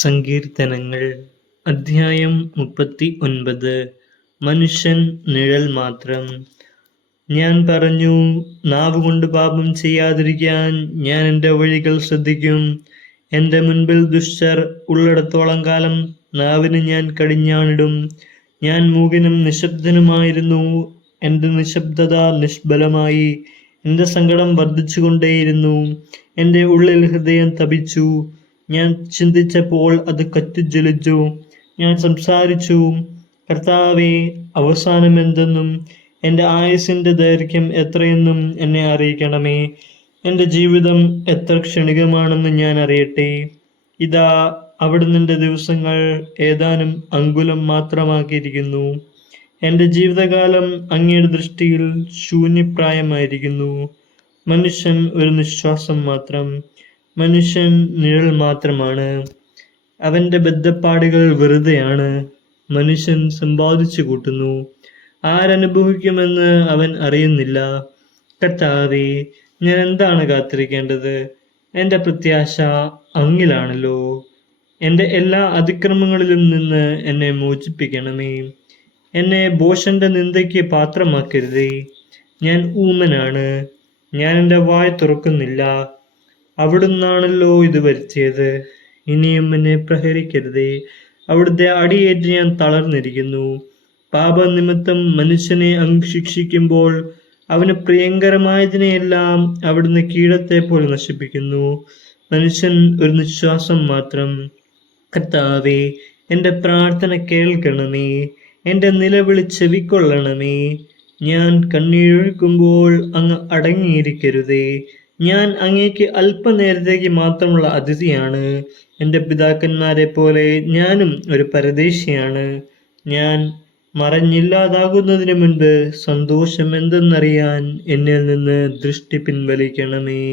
സങ്കീർത്തനങ്ങൾ അധ്യായം 39. മനുഷ്യൻ നിഴൽ മാത്രം. ഞാൻ പറഞ്ഞു, നാവുകൊണ്ട് പാപം ചെയ്യാതിരിക്കാൻ ഞാൻ എൻ്റെ വഴികൾ ശ്രദ്ധിക്കും. എൻ്റെ മുൻപിൽ ദുഷ്ടർ ഉള്ളിടത്തോളം കാലം നാവിന് ഞാൻ കടിഞ്ഞാണിടും. ഞാൻ മൂകനും നിശബ്ദനുമായിരുന്നു. എൻ്റെ നിശബ്ദത നിഷ്ഫലമായി. എൻ്റെ സങ്കടം വർദ്ധിച്ചുകൊണ്ടേയിരുന്നു. എൻ്റെ ഉള്ളിൽ ഹൃദയം തപിച്ചു. ഞാൻ ചിന്തിച്ചപ്പോൾ അത് കത്തിജ്വലിച്ചു. ഞാൻ സംസാരിച്ചു, കർത്താവേ, അവസാനം എന്തെന്നും എൻ്റെ ആയുസ്സിൻ്റെ ദൈർഘ്യം എത്രയെന്നും എന്നെ അറിയിക്കണമേ. എൻ്റെ ജീവിതം എത്ര ക്ഷണികമാണെന്ന് ഞാൻ അറിയട്ടെ. ഇതാ, അവിടുന്ന് എൻ്റെ ദിവസങ്ങൾ ഏതാനും അങ്കുലം മാത്രമാക്കിയിരിക്കുന്നു. എൻ്റെ ജീവിതകാലം അങ്ങയുടെ ദൃഷ്ടിയിൽ ശൂന്യപ്രായമായിരിക്കുന്നു. മനുഷ്യൻ ഒരു നിശ്വാസം മാത്രം. മനുഷ്യൻ നിഴൽ മാത്രമാണ്. അവൻ്റെ ബദ്ധപ്പാടുകൾ വെറുതെയാണ്. മനുഷ്യൻ സമ്പാദിച്ചു കൂട്ടുന്നു. ആരനുഭവിക്കുമെന്ന് അവൻ അറിയുന്നില്ല. കർത്താവേ, ഞാൻ എന്താണ് കാത്തിരിക്കേണ്ടത്? എൻ്റെ പ്രത്യാശ അങ്ങിലാണല്ലോ. എൻ്റെ എല്ലാ അതിക്രമങ്ങളിലും നിന്ന് എന്നെ മോചിപ്പിക്കണമേ. എന്നെ ഭോഷന്റെ നിന്ദയ്ക്ക് പാത്രമാക്കരുതേ. ഞാൻ ഊമനാണ്. ഞാൻ എൻ്റെ വായ് തുറക്കുന്നില്ല. അവിടുന്നാണല്ലോ ഇത് വരുത്തിയത്. ഇനിയും എന്നെ പ്രഹരിക്കരുതേ. അവിടുത്തെ അടിയേറ്റ് ഞാൻ തളർന്നിരിക്കുന്നു. പാപനിമിത്തം മനുഷ്യനെ അങ്ങ് ശിക്ഷിക്കുമ്പോൾ അവന് പ്രിയങ്കരമായതിനെയെല്ലാം അവിടുന്ന് കീടത്തെ പോലെ നശിപ്പിക്കുന്നു. മനുഷ്യൻ ഒരു നിശ്വാസം മാത്രം. കർത്താവേ, എൻ്റെ പ്രാർത്ഥന കേൾക്കണമേ. എൻ്റെ നിലവിളി ചെവിക്കൊള്ളണമേ. ഞാൻ കണ്ണീരൊഴുക്കുമ്പോൾ അങ്ങ് അടങ്ങിയിരിക്കരുതേ. ഞാൻ അങ്ങേക്ക് അല്പനേരത്തേക്ക് മാത്രമുള്ള അതിഥിയാണ്. എൻ്റെ പിതാക്കന്മാരെ പോലെ ഞാനും ഒരു പരദേശിയാണ്. ഞാൻ മറഞ്ഞില്ലാതാകുന്നതിന് മുൻപ് സന്തോഷം എന്തെന്നറിയാൻ എന്നിൽ നിന്ന് ദൃഷ്ടി പിൻവലിക്കണമേ.